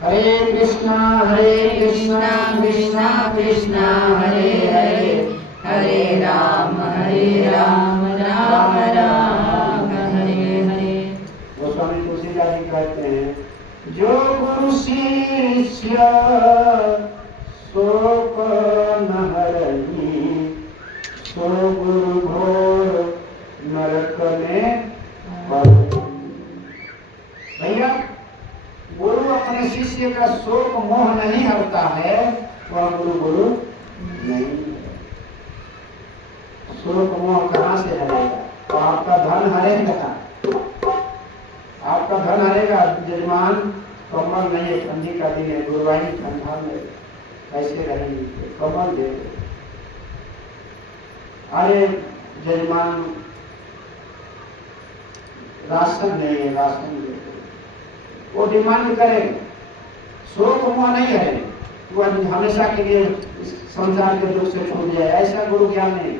हरे कृष्णा कृष्णा कृष्णा हरे हरे, हरे राम राम राम हरे हरे। गोस्वामी तुलसीदास जी कहते हैं, जो गुरु शिष्य शोक न हरहि, सो गुरु घोर नरक में पड़हि। भैया, गुरु अपने शिष्य का शोक मोह नहीं हरता है, वह गुरु नहीं है। शोक मोह कहाँ से हरेगा? तो आपका धन हरेगा, आपका धन हरेगा। यजमान कम्बल नहीं है, ठंडी का दिन है, गुरुवारी ठंडा में कैसे रहेंगे? कम्बल दे दो। अरे यजमान राशन नहीं है, राशन दे दो। वो डिमांड करेंगे, शोक मोह नहीं है, वो हमेशा के लिए संसार के दुख से छूट जाए, ऐसा गुरु ज्ञान नहीं।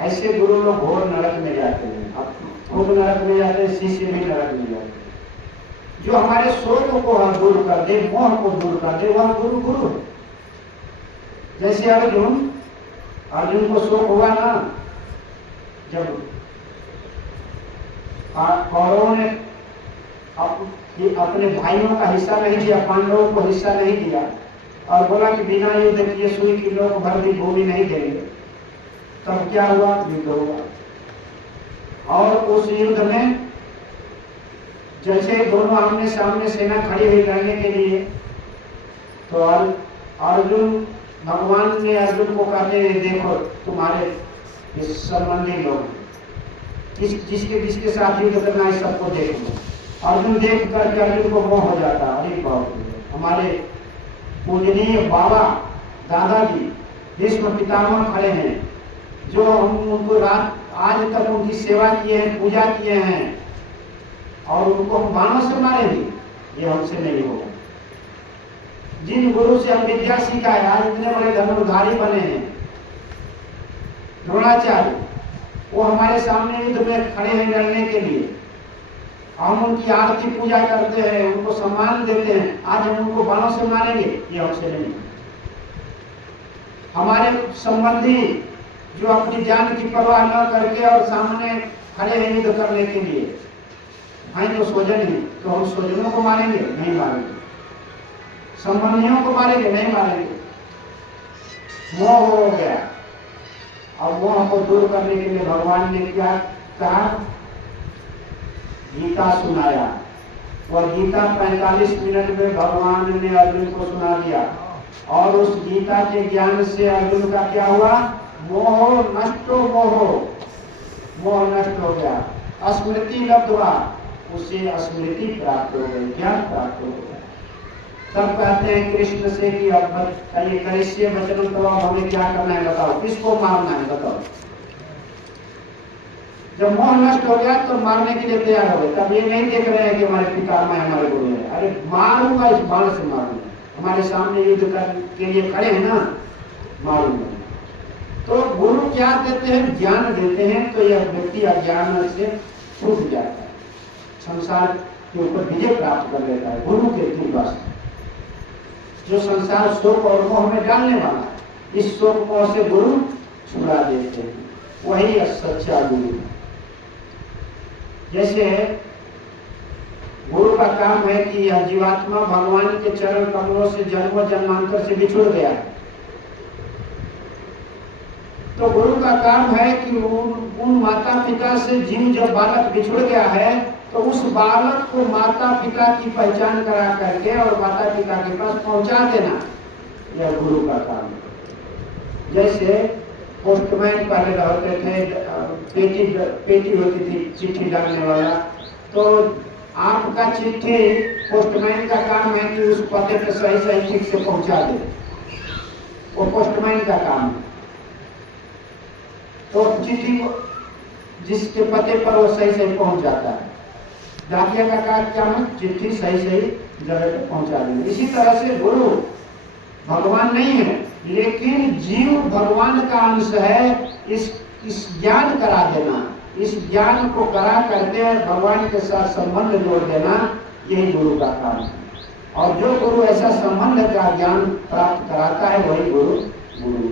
ऐसे गुरु लोग घोर नरक में जाते हैं, अब खुद नरक में जाते हैं, शिष्य भी नरक में जाते हैं। जो हमारे शोक को दूर कर दे, मोह को दूर कर दे, वह गुरु है। जैसे अर्जुन को शोक हुआ ना, जब कौरवों ने अपने भाइयों का हिस्सा नहीं दिया, पांडवों को हिस्सा नहीं दिया, और बोला कि बिना युद्ध किए सुई किलो को भर दी भूमि नहीं देंगे। तब क्या हुआ? युद्ध हुआ। और उस युद्ध में जैसे दोनों आमने सामने सेना खड़ी हुई लड़ने के लिए, तो अर्जुन, भगवान ने अर्जुन को कहते, देखो तुम्हारे संबंधी लोग जिसके साथ युद्ध करना है, सबको देख लो। अर्जुन देख करके अर्जुन को मोह हो जाता, अरे बाप, हमारे पूजनीय बाबा दादाजी भीष्म पितामह खड़े हैं, जो हम उनको आज तक उनकी सेवा किए हैं, पूजा किए हैं, और उनको हम बाणों से मारेंगे? ये हमसे नहीं होगा। जिन गुरु से हम विद्या सीखा है, आज इतने बड़े धनुर्धारी बने हैं, द्रोणाचार्य, वो हमारे सामने युद्ध में खड़े हैं लड़ने के लिए, हम उनकी आरती पूजा करते हैं, उनको सम्मान देते हैं, आज हम उनको बाणों से मारेंगे? ये हमसे नहीं। हमारे संबंधी जो अपनी जान की परवाह न करके और सामने खड़े हैं युद्ध करने के लिए, भाई जो स्वजन है, तो हम स्वजनों को मारेंगे? नहीं मारेंगे। संबंधियों को मारेंगे? नहीं मारेंगे। मोह हो गया। अब मोह को दूर करने के लिए भगवान ने क्या कहा? गीता सुनाया। वह गीता 45 मिनट में भगवान ने अर्जुन को सुना दिया, और उस गीता के ज्ञान से अर्जुन का क्या हुआ? मोह नष्ट हो गया। स्मृति लब्ध हुआ, उसे स्मृति प्राप्त हो गई, ज्ञान प्राप्त हो गया। तब कहते हैं कृष्ण से कि अब कहिए, करिष्ये वचनं तव, हमें क्या करना है बताओ, किसको मारना है बताओ। जब मोह नष्ट हो गया तो मारने के लिए तैयार हो गए। तब ये नहीं देख रहे हैं कि हमारे पितामह हमारे गुरु है, अरे मारूंगा, इस बाण से मारूंगा, हमारे सामने युद्ध के लिए खड़े हैं ना, मारूंगा। तो गुरु क्या देते हैं? ज्ञान देते हैं। तो यह व्यक्ति अज्ञान से छूट जाता है, संसार के ऊपर विजय प्राप्त कर लेता है गुरु के कृपा से। जो संसार शोक और मोह में डालने वाला है, इस शोक मोह से गुरु छुड़ा देते हैं, वही सच्चा गुरु है। जैसे गुरु का काम है कि यह जीवात्मा भगवान के चरण कमलों से जन्मों जन्मांतर से बिछुड़ गया है, तो गुरु का काम है कि उन माता पिता से जीव जब बालक बिछुड़ गया है, तो उस बालक को माता पिता की पहचान करा करके और माता पिता के पास पहुंचा देना, यह गुरु का काम है। जैसे पोस्टमैन पहले होते थे, पेटी होती थी चिट्ठी डालने वाला, तो आपका चिट्ठी पोस्टमैन का काम है कि उस पते पे सही सही ठीक से पहुंचा दे, वो पोस्टमैन का काम है। तो चिट्ठी जिसके पते पर वो सही सही पहुंच जाता है। डाकिया का कार्य क्या है? चिट्ठी सही सही जगह पे पहुंचा देना। इसी तरह से गुरु भगवान नहीं है, लेकिन जीव भगवान का अंश है। इस ज्ञान करा देना, इस ज्ञान को करा करके भगवान के साथ संबंध जोड़ देना, यही गुरु का काम है। और जो गुरु ऐसा संबंध का ज्ञान प्राप्त कराता है वही गुरु गुरु